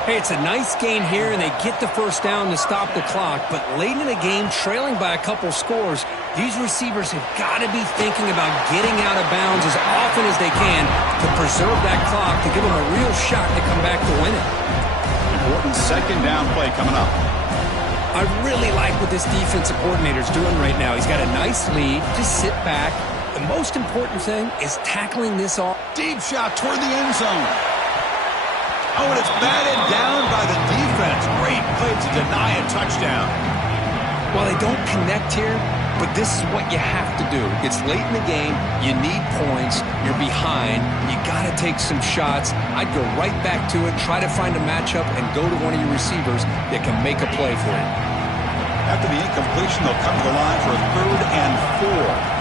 Hey, it's a nice gain here, and they get the first down to stop the clock. But late in the game, trailing by a couple scores, these receivers have got to be thinking about getting out of bounds as often as they can to preserve that clock, to give them a real shot to come back to win it. Important second down play coming up. I really like what this defensive coordinator is doing right now. He's got a nice lead. Just sit back. The most important thing is tackling this off. Deep shot toward the end zone. Oh, and it's batted down by the defense. Great play to deny a touchdown. Well, they don't connect here, but this is what you have to do. It's late in the game. You need points. You're behind. You got to take some shots. I'd go right back to it, try to find a matchup, and go to one of your receivers that can make a play for you. After the incompletion, they'll come to the line for a 3rd and 4.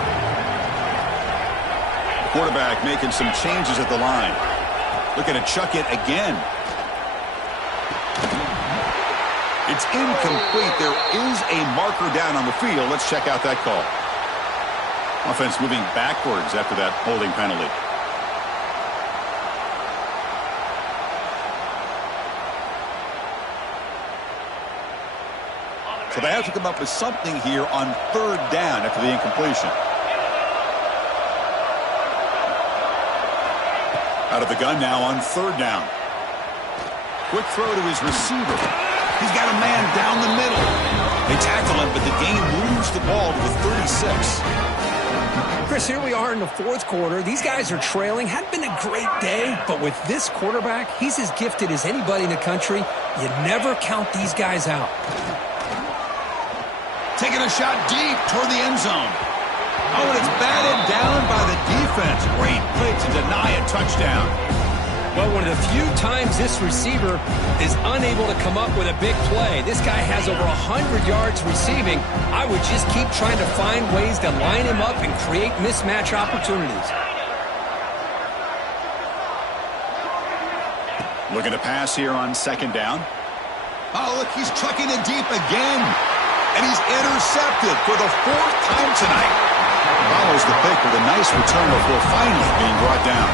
The quarterback making some changes at the line. Looking to chuck it again. It's incomplete. There is a marker down on the field. Let's check out that call. Offense moving backwards after that holding penalty. So they have to come up with something here on 3rd down after the incompletion. Out of the gun now on 3rd down. Quick throw to his receiver. He's got a man down the middle. They tackle him, but the game moves the ball to the 36. Chris, here we are in the 4th quarter. These guys are trailing. Hadn't been a great day, but with this quarterback, he's as gifted as anybody in the country. You never count these guys out. Taking a shot deep toward the end zone. Oh, and it's batted down by the defense. Great play to deny a touchdown. Well, one of the few times this receiver is unable to come up with a big play. This guy has over 100 yards receiving. I would just keep trying to find ways to line him up and create mismatch opportunities. Looking to pass here on 2nd down. Oh, look, he's trucking it deep again. And he's intercepted for the 4th time tonight. Follows the pick with a nice return before finally being brought down.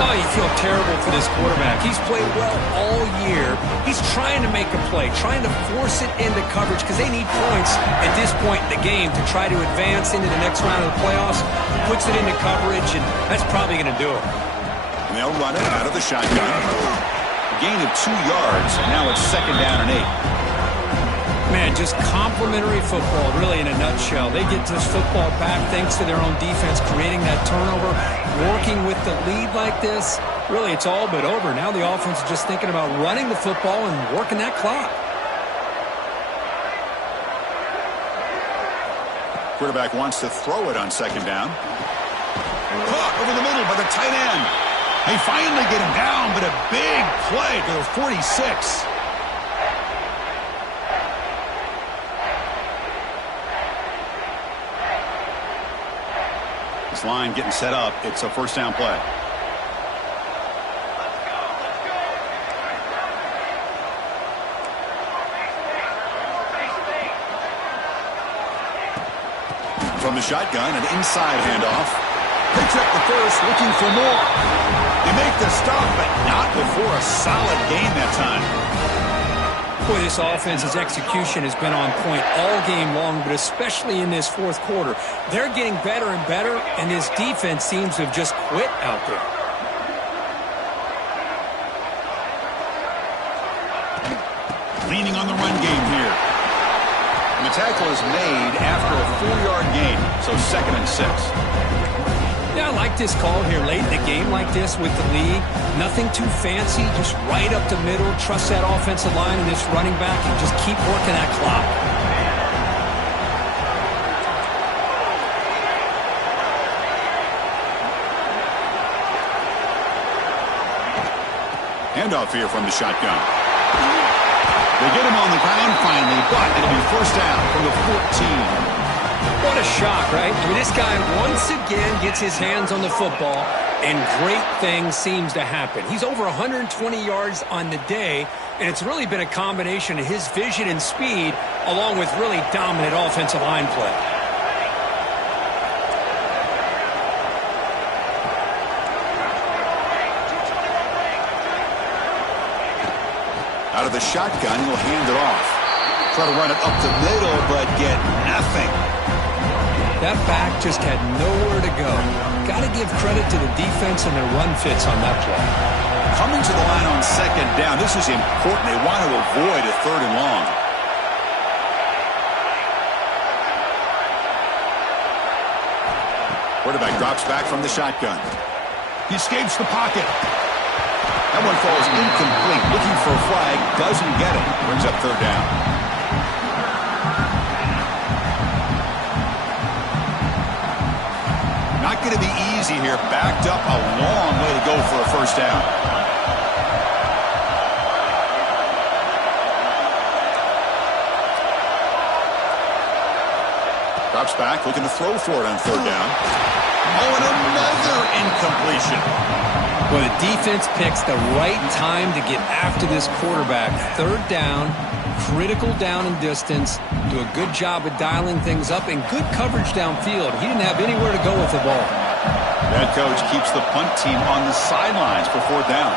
Oh, you feel terrible for this quarterback. He's played well all year. He's trying to make a play, trying to force it into coverage because they need points at this point in the game to try to advance into the next round of the playoffs. Puts it into coverage, and that's probably going to do it. And they'll run it out of the shotgun. A gain of 2 yards. Now it's 2nd down and 8. Man, just complimentary football, really, in a nutshell. They get this football back thanks to their own defense, creating that turnover, working with the lead like this. Really, it's all but over. Now the offense is just thinking about running the football and working that clock. Quarterback wants to throw it on 2nd down. Caught over the middle by the tight end. They finally get him down, but a big play to the 46. Line getting set up. It's a 1st down play. From the shotgun, an inside handoff. Picks up the first, looking for more. They make the stop, but not before a solid gain that time. Boy, this offense's execution has been on point all game long, but especially in this 4th quarter. They're getting better and better, and this defense seems to have just quit out there. Leaning on the run game here. And the tackle is made after a 4-yard gain, so 2nd and 6. Yeah, I like this call here late in the game like this with the lead. Nothing too fancy, just right up the middle. Trust that offensive line and this running back and just keep working that clock. Handoff here from the shotgun. They get him on the ground finally, but it'll be 1st down from the 14. What a shock, right? I mean, this guy once again gets his hands on the football, and great things seems to happen. He's over 120 yards on the day, and it's really been a combination of his vision and speed, along with really dominant offensive line play. Out of the shotgun, he'll hand it off. Try to run it up the middle, but get nothing. That back just had nowhere to go. Got to give credit to the defense and their run fits on that play. Coming to the line on 2nd down. This is important. They want to avoid a 3rd and long. Quarterback drops back from the shotgun. He escapes the pocket. That one falls incomplete. Looking for a flag. Doesn't get it. Brings up 3rd down. not going to be easy here. Backed up a long way to go for a first down. Drops back, looking to throw for it on third down. Oh, and another incompletion. Well, the defense picks the right time to get after this quarterback. Third down, critical down and distance. Do a good job of dialing things up and good coverage downfield. He didn't have anywhere to go with the ball. The head coach keeps the punt team on the sidelines for fourth down.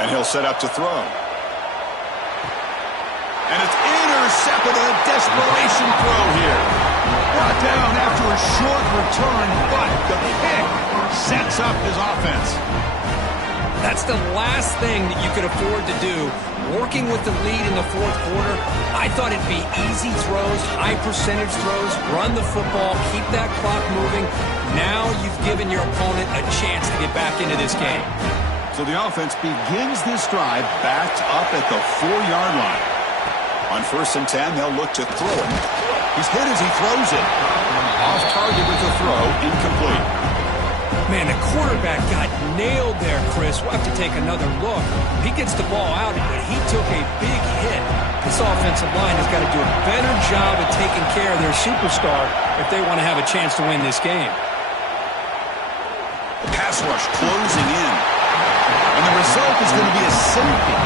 And he'll set up to throw. And it's intercepted, a desperation throw here. Brought down after a short return, but the pick sets up his offense. That's the last thing that you could afford to do. Working with the lead in the fourth quarter, I thought it'd be easy throws, high percentage throws, run the football, keep that clock moving. Now you've given your opponent a chance to get back into this game. So the offense begins this drive backed up at the 4-yard line. On 1st and 10, they'll look to throw it. He's hit as he throws it. Off target with the throw, incomplete. Man, the quarterback got nailed there, Chris. We'll have to take another look. He gets the ball out, but he took a big hit. This offensive line has got to do a better job of taking care of their superstar if they want to have a chance to win this game. The pass rush closing in. And the result is going to be a safety.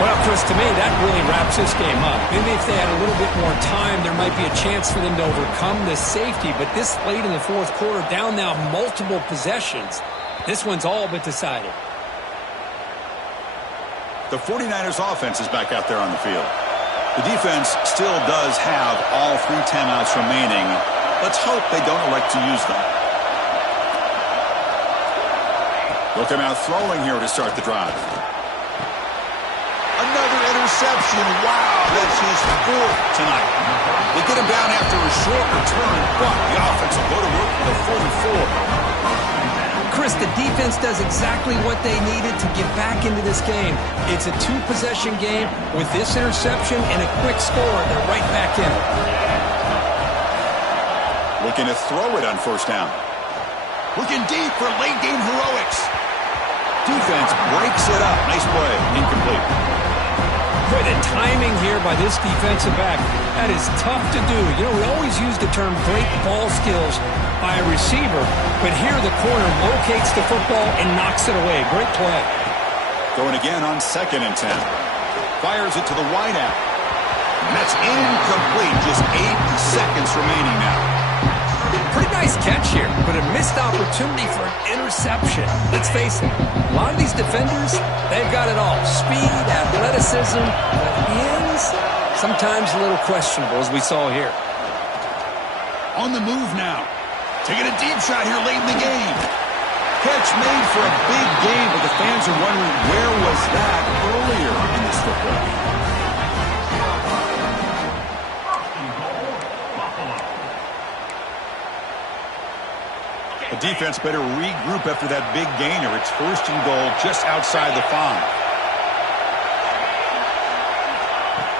Well, Chris, to me, that really wraps this game up. Maybe if they had a little bit more time, there might be a chance for them to overcome this safety. But this late in the fourth quarter, down now multiple possessions, this one's all but decided. The 49ers offense is back out there on the field. The defense still does have all 3 timeouts remaining. Let's hope they don't elect to use them. Look at out throwing here to start the drive. Another interception. Wow, that's his 4th tonight. They get him down after a short return, but the offense will go to work for the 44. Chris, the defense does exactly what they needed to get back into this game. It's a 2-possession game. With this interception and a quick score, they're right back in it. Looking to throw it on 1st down. Looking deep for late game heroics. Defense breaks it up. Nice play. Incomplete. Boy, the timing here by this defensive back, that is tough to do. You know, we always use the term great ball skills by a receiver, but here the corner locates the football and knocks it away. Great play. Going again on 2nd and 10. Fires it to the wide out. And that's incomplete. Just 8 seconds remaining now. Pretty nice catch here, but a missed opportunity for an interception. Let's face it, a lot of these defenders, they've got it all. Speed, athleticism, but hands, sometimes a little questionable, as we saw here. On the move now. Taking a deep shot here late in the game. Catch made for a big game, but the fans are wondering where was that earlier in this football game. The defense better regroup after that big gainer. It's 1st and goal just outside the 5.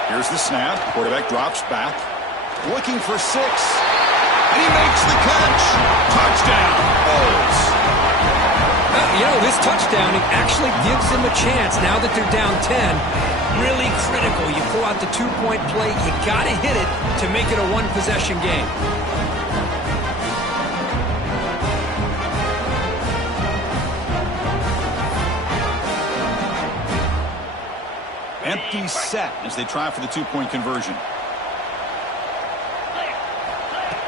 Here's the snap. Quarterback drops back. Looking for 6. And he makes the catch. Touchdown. Bulls. You know, this touchdown, it actually gives them a chance now that they're down 10. Really critical. You pull out the 2-point play. You got to hit it to make it a 1-possession game. Empty set as they try for the 2-point conversion.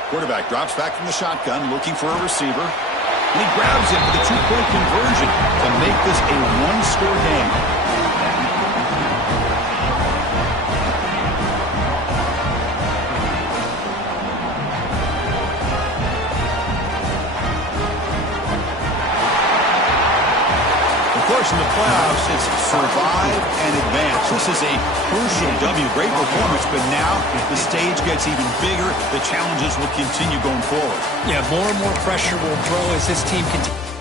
Quarterback drops back from the shotgun, looking for a receiver. And he grabs it for the 2-point conversion to make this a 1-score game. In the playoffs, it's survive and advance. This is a crucial W. Great performance, but now the stage gets even bigger. The challenges will continue going forward. Yeah, more and more pressure will grow as this team continues.